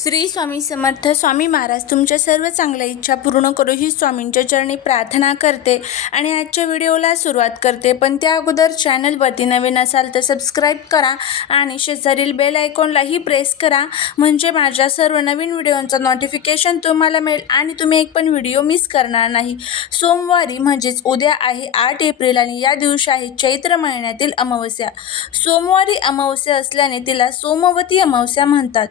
श्री स्वामी समर्थ स्वामी महाराज तुमच्या सर्व चांगल्या इच्छा पूर्ण करू ही स्वामींच्या चरणी प्रार्थना करते आणि आजच्या व्हिडिओला सुरुवात करते. पण त्या अगोदर चॅनलवरती नवीन असाल तर सबस्क्राईब करा आणि शेजारील बेल आयकॉनलाही प्रेस करा. म्हणजे माझ्या सर्व नवीन व्हिडिओंचं नोटिफिकेशन तुम्हाला मिळेल आणि तुम्ही एक पण व्हिडिओ मिस करणार नाही. सोमवारी म्हणजेच उद्या आहे आठ एप्रिल आणि या दिवशी आहे चैत्र महिन्यातील अमावस्या. सोमवारी अमावस्या असल्याने तिला सोमवती अमावस्या म्हणतात.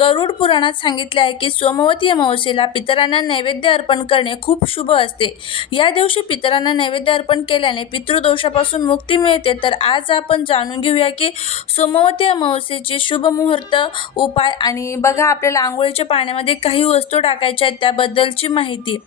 गरुड पुराणात सांगितले आहे की सोमवती अमावस्येला पितरांना नैवेद्य अर्पण करणे खूप शुभ असते. या दिवशी पितरांना नैवेद्य अर्पण केल्याने पितृदोषापासून मुक्ती मिळते. तर आज आपण जाणून घेऊया की सोमवती अमावस्येचे शुभ मुहूर्त उपाय आणि बघा आपल्याला आंघोळीच्या पाण्यामध्ये काही वस्तू टाकायच्या आहेत त्याबद्दलची माहिती.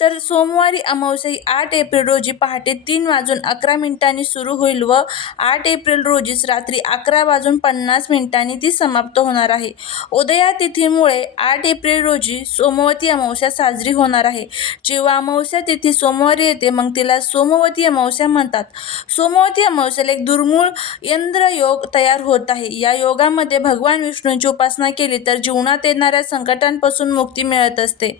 तर सोमवारी अमावस्या ही आठ एप्रिल रोजी पहाटे तीन वाजून अकरा मिनिटांनी सुरू होईल व आठ एप्रिल रोजीच रात्री अकरा वाजून पन्नास मिनिटांनी ती समाप्त होणार आहे. उदया तिथीमुळे आठ एप्रिल रोजी सोमवती अमावस्या साजरी होणार आहे. जेव्हा अमावस्या तिथी सोमवारी येते मग तिला सोमवती अमावस्या म्हणतात. सोमवती अमावस्याला एक दुर्मूळ यंद्रयोग तयार होत आहे. या योगामध्ये भगवान विष्णूंची उपासना केली तर जीवनात येणाऱ्या संकटांपासून मुक्ती मिळत असते.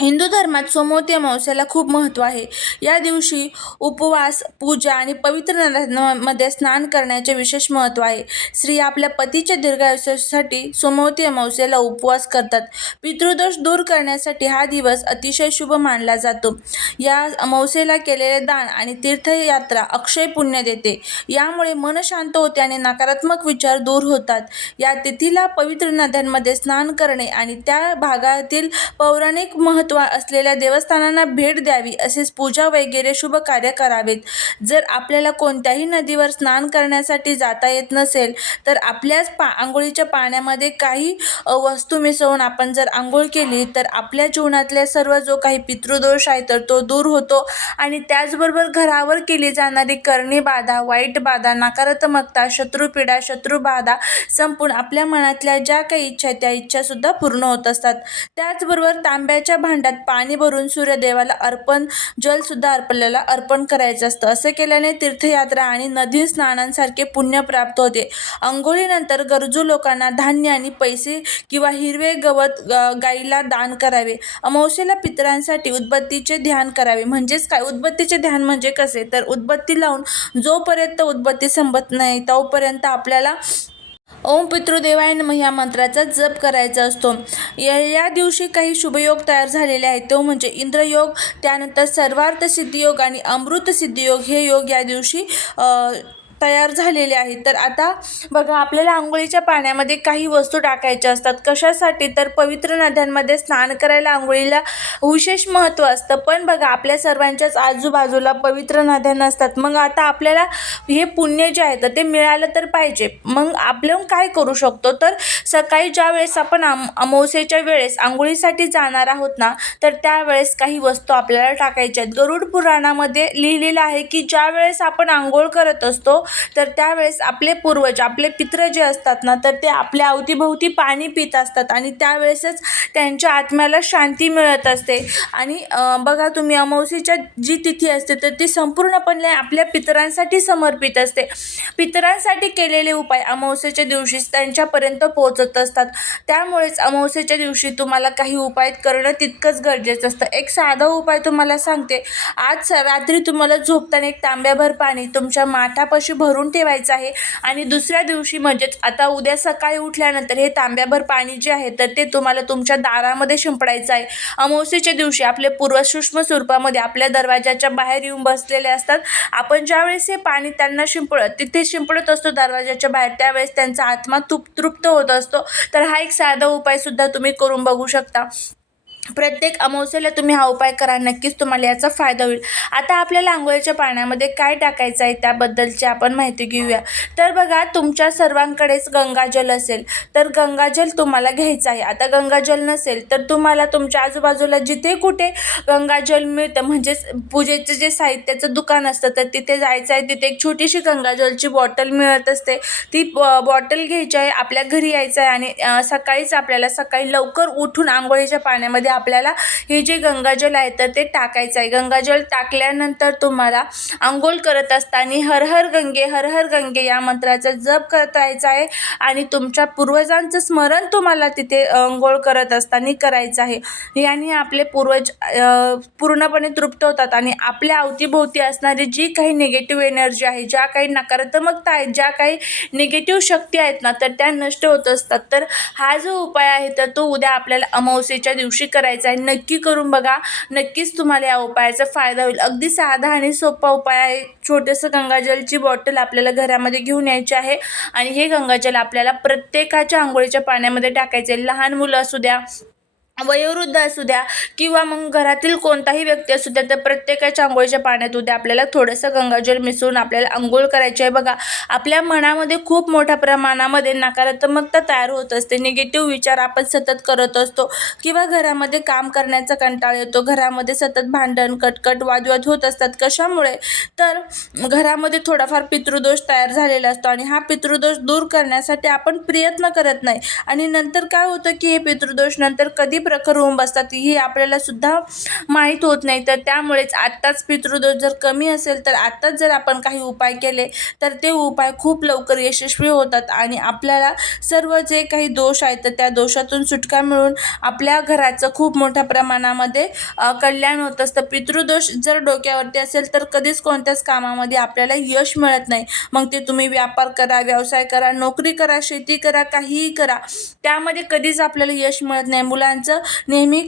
हिंदू धर्मात सोमवती अमावस्याला खूप महत्त्व आहे. या दिवशी उपवास पूजा आणि पवित्र नद्यांमध्ये स्नान करण्याचे विशेष महत्त्व आहे. स्त्री आपल्या पतीच्या दीर्घायुष्यासाठी सोमवती अमावस्याला उपवास करतात. पितृदोष दूर करण्यासाठी हा दिवस अतिशय शुभ मानला जातो. या अमावस्येला केलेले दान आणि तीर्थयात्रा अक्षय पुण्य देते. यामुळे मन शांत होते आणि नकारात्मक विचार दूर होतात. या तिथीला पवित्र नद्यांमध्ये स्नान करणे आणि त्या भागातील पौराणिक महत्त्व असलेल्या देवस्थानांना भेट द्यावी असेच पूजा वगैरे शुभ कार्य करावेत. जर आपल्याला कोणत्याही नदीवर स्नान करण्यासाठी जाता येत नसेल तर आपल्याच पा आंघोळीच्या पाण्यामध्ये काही वस्तू मिसळून आपण जर आंघोळ केली तर आपल्या जीवनातल्या सर्व जो काही पितृदोष आहे तर तो दूर होतो. आणि त्याचबरोबर घरावर केली जाणारी करणी बाधा वाईट बाधा नकारात्मकता शत्रुपीडा शत्रुबाधा संपून आपल्या मनातल्या ज्या काही इच्छा त्या इच्छासुद्धा पूर्ण होत असतात. त्याचबरोबर तांब्याच्या भांड्या भांड्यात पाणी भरून सूर्यदेवाला अर्पण जलसुद्धा आपल्याला अर्पण करायचं असतं. असं केल्याने तीर्थयात्रा आणि नदी स्नानांसारखे पुण्य प्राप्त होते. अंघोळीनंतर गरजू लोकांना धान्य आणि पैसे किंवा हिरवे गवत गाईला दान करावे. अमावस्येला पितरांसाठी उदबत्तीचे ध्यान करावे. म्हणजेच काय? उदबत्तीचे ध्यान म्हणजे कसे? तर उदबत्ती लावून जोपर्यंत उदबत्ती संपत नाही तोपर्यंत आपल्याला ओम पितृदेवाय ह्या मंत्राचा जप करायचा असतो. या या दिवशी काही शुभयोग तयार झालेले आहेत. तो म्हणजे इंद्रयोग त्यानंतर सर्वार्थ सिद्धियोग आणि अमृत सिद्धियोग. हे योग या दिवशी तयार झालेले आहेत. तर आता बघा आपल्याला आंघोळीच्या पाण्यामध्ये काही वस्तू टाकायच्या असतात. कशासाठी? तर पवित्र नद्यांमध्ये स्नान करायला आंघोळीला विशेष महत्त्व असतं. पण बघा आपल्या सर्वांच्याच आजूबाजूला पवित्र नद्या नसतात. मग आता आपल्याला हे पुण्य जे आहे तर ते मिळालं तर पाहिजे. मग आपण काय करू शकतो? तर सकाळी ज्या वेळेस आपण आम अमावस्येच्या वेळेस आंघोळीसाठी जाणार आहोत ना तर त्यावेळेस काही वस्तू आपल्याला टाकायच्या आहेत. गरुड पुराणामध्ये लिहिलेलं आहे की ज्या वेळेस आपण आंघोळ करत असतो तर त्यावेळेस आपले पूर्वज आपले पित्र जे असतात ना तर ते आपल्या अवतीभोवती पाणी पित असतात आणि त्यावेळेसच त्यांच्या आत्म्याला शांती मिळत असते. आणि बघा तुम्ही अमावस्येच्या जी तिथी असते तर ती संपूर्णपणे आपल्या पितरांसाठी समर्पित असते. पितरांसाठी केलेले उपाय अमावस्येच्या दिवशीच त्यांच्यापर्यंत पोहोचत असतात. त्यामुळेच अमावस्येच्या दिवशी तुम्हाला काही उपाय करणं तितकंच गरजेचं असतं. एक साधा उपाय तुम्हाला सांगते. आज स- रात्री तुम्हाला झोपताना एक तांब्याभर पाणी तुमच्या माठापाशी भरून ठेवायचं आहे. आणि दुसऱ्या दिवशी म्हणजेच आता उद्या सकाळी उठल्यानंतर हे तांब्याभर पाणी जे आहे तर ते तुम्हाला तुमच्या दारामध्ये शिंपडायचं आहे. अमावस्येच्या दिवशी आपले पूर्वज सूक्ष्म स्वरूपामध्ये आपल्या दरवाजाच्या बाहेर येऊन बसलेले असतात. आपण ज्यावेळेस हे पाणी त्यांना शिंपडत तिथे शिंपडत असतो दरवाजाच्या बाहेर त्यावेळेस त्यांचा आत्मा तुप तृप्त होत असतो. तर हा एक साधा उपायसुद्धा तुम्ही करून बघू शकता. प्रत्येक अमावस्येला तुम्ही हा उपाय करा. नक्कीच तुम्हाला याचा फायदा होईल. आता आपल्याला आंघोळीच्या पाण्यामध्ये काय टाकायचं आहे त्याबद्दलची आपण माहिती घेऊया. तर बघा तुमच्या सर्वांकडेच गंगाजल असेल. तर गंगाजल तुम्हाला घ्यायचं आहे. आता गंगाजल नसेल तर तुम्हाला तुमच्या आजूबाजूला जिथे कुठे गंगाजल मिळतं म्हणजेच पूजेचं जे साहित्याचं दुकान असतं तर तिथे जायचं आहे. तिथे एक छोटीशी गंगाजलची बॉटल मिळत असते. ती ब- बॉटल घ्यायची आहे आपल्या घरी यायचं आहे आणि सकाळीच आपल्याला सकाळी लवकर उठून आंघोळीच्या पाण्यामध्ये आपल्याला हे जे गंगाजल आहे तर ते टाकायचं आहे. गंगाजल टाकल्यानंतर तुम्हाला आंघोळ करत असताना हर हर गंगे हर हर गंगे या मंत्राचा जप करत राहायचा आहे आणि तुमच्या पूर्वजांचं स्मरण तुम्हाला तिथे आंघोळ करत असताना करायचं आहे. याने आपले पूर्वज पूर्णपणे तृप्त होतात आणि आपल्या अवतीभोवती असणारी जी काही निगेटिव्ह एनर्जी आहे ज्या काही नकारात्मकता आहेत ज्या काही निगेटिव्ह शक्ती आहेत ना तर त्या नष्ट होत असतात. तर हा जो उपाय आहे तर तो उद्या आपल्याला अमावस्येच्या दिवशी करायचा आहे नक्की करून बघा. नक्कीच तुम्हाला या उपायाचा फायदा होईल. अगदी साधा आणि सोपा उपाय आहे. छोटंसं गंगाजलची बॉटल आपल्याला घरामध्ये घेऊन यायची आहे. आणि हे गंगाजल आपल्याला प्रत्येकाच्या आंघोळीच्या पाण्यामध्ये टाकायचे आहे. लहान मुलं असू द्या वयोवृद्ध असू द्या किंवा मग घरातील कोणताही व्यक्ती असू द्या तर प्रत्येकाच्या आंघोळीच्या पाण्यात उद्या आपल्याला थोडंसं गंगाजल मिसळून आपल्याला आंघोळ करायची आहे. बघा आपल्या मनामध्ये खूप मोठ्या प्रमाणामध्ये नकारात्मकता तयार होत असते. निगेटिव्ह विचार आपण सतत करत असतो किंवा घरामध्ये काम करण्याचा कंटाळा येतो. घरामध्ये सतत भांडण कटकट वादवाद होत असतात. कशामुळे? तर घरामध्ये थोडाफार पितृदोष तयार झालेला असतो आणि हा पितृदोष दूर करण्यासाठी आपण प्रयत्न करत नाही. आणि नंतर काय होतं की हे पितृदोष नंतर कधी प्रखर होऊन बसतात हे आपल्याला सुद्धा माहीत होत नाही. तर त्यामुळेच आत्ताच पितृदोष जर कमी असेल तर आत्ताच जर आपण काही उपाय केले तर ते उपाय खूप लवकर यशस्वी होतात. आणि आपल्याला सर्व जे काही दोष आहेत तर त्या दोषातून सुटका मिळून आपल्या घराचं खूप मोठ्या प्रमाणामध्ये कल्याण होत असतं. पितृदोष जर डोक्यावरती असेल तर कधीच कोणत्याच कामामध्ये आपल्याला यश मिळत नाही. मग ते तुम्ही व्यापार करा व्यवसाय करा नोकरी करा शेती करा काहीही करा. त्यामध्ये कधीच आपल्याला यश मिळत नाही. मुलांचं नेहमी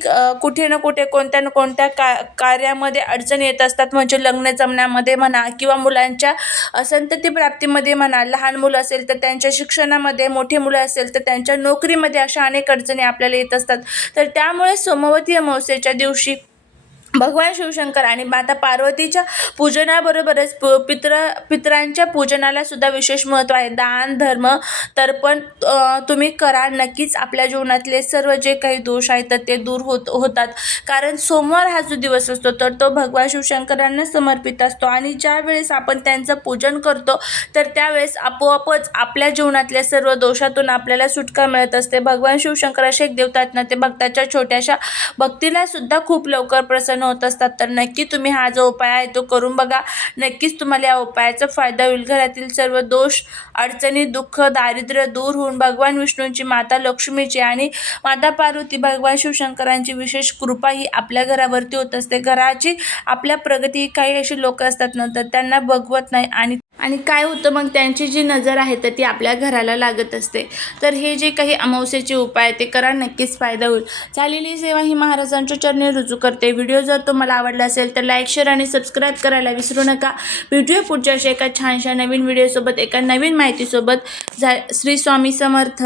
कुठे ना कुठे कोणत्या ना कोणत्या का कार्यामध्ये अडचण येत असतात. म्हणजे लग्न जमण्यामध्ये म्हणा किंवा मुलांच्या असंतती संतती प्राप्तीमध्ये म्हणा लहान मुलं असेल तर त्यांच्या शिक्षणामध्ये मोठे मुलं असेल तर त्यांच्या नोकरीमध्ये अशा अनेक अडचणी आपल्याला येत असतात. तर त्यामुळे सोमवती अमावस्येच्या दिवशी भगवान शिवशंकर आणि माता पार्वतीच्या पूजनाबरोबरच प पित्र पितरांच्या पूजनाला सुद्धा विशेष महत्त्व आहे. दान धर्म तर्पण तुम्ही करा. नक्कीच आपल्या जीवनातले सर्व जे काही दोष आहेत तर ते दूर होत होतात. कारण सोमवार हा जो दिवस असतो तर तो भगवान शिवशंकरांना समर्पित असतो. आणि ज्या वेळेस आपण त्यांचं पूजन करतो तर त्यावेळेस आपोआपच आपल्या जीवनातल्या सर्व दोषातून आपल्याला सुटका मिळत असते. भगवान शिवशंकर असे एक देवता आहेत. ना ते भक्ताच्या छोट्याशा भक्तीला सुद्धा खूप लवकर प्रसन्न होत असतात तर नक्की तुम्ही हा जो उपाय आहे तो करून बघा. नक्कीच तुम्हाला या उपायाचा फायदा होईल. घरातील सर्व दोष अडचणी दुःख दारिद्र्य दूर होऊन भगवान विष्णूंची माता लक्ष्मीची आणि माता पार्वती भगवान शिवशंकरांची विशेष कृपा ही आपल्या घरावरती होत असते. घराची आपल्या प्रगती काही अशी लोक असतात नंतर त्यांना बघवत नाही आणि आणि काय होतं मग त्यांची जी नजर आहे तर ती आपल्या घराला लागत असते. तर हे जे काही अमावस्येचे उपाय आहे ते करा नक्कीच फायदा होईल. झालेली सेवा ही महाराजांच्या चरणी रुजू करते. व्हिडिओ जर तुम्हाला आवडला असेल तर लाईक शेअर आणि सबस्क्राईब करायला विसरू नका. व्हिडिओ पुढच्या एका छानशा नवीन व्हिडिओसोबत एका नवीन माहितीसोबत जा श्री स्वामी समर्थ.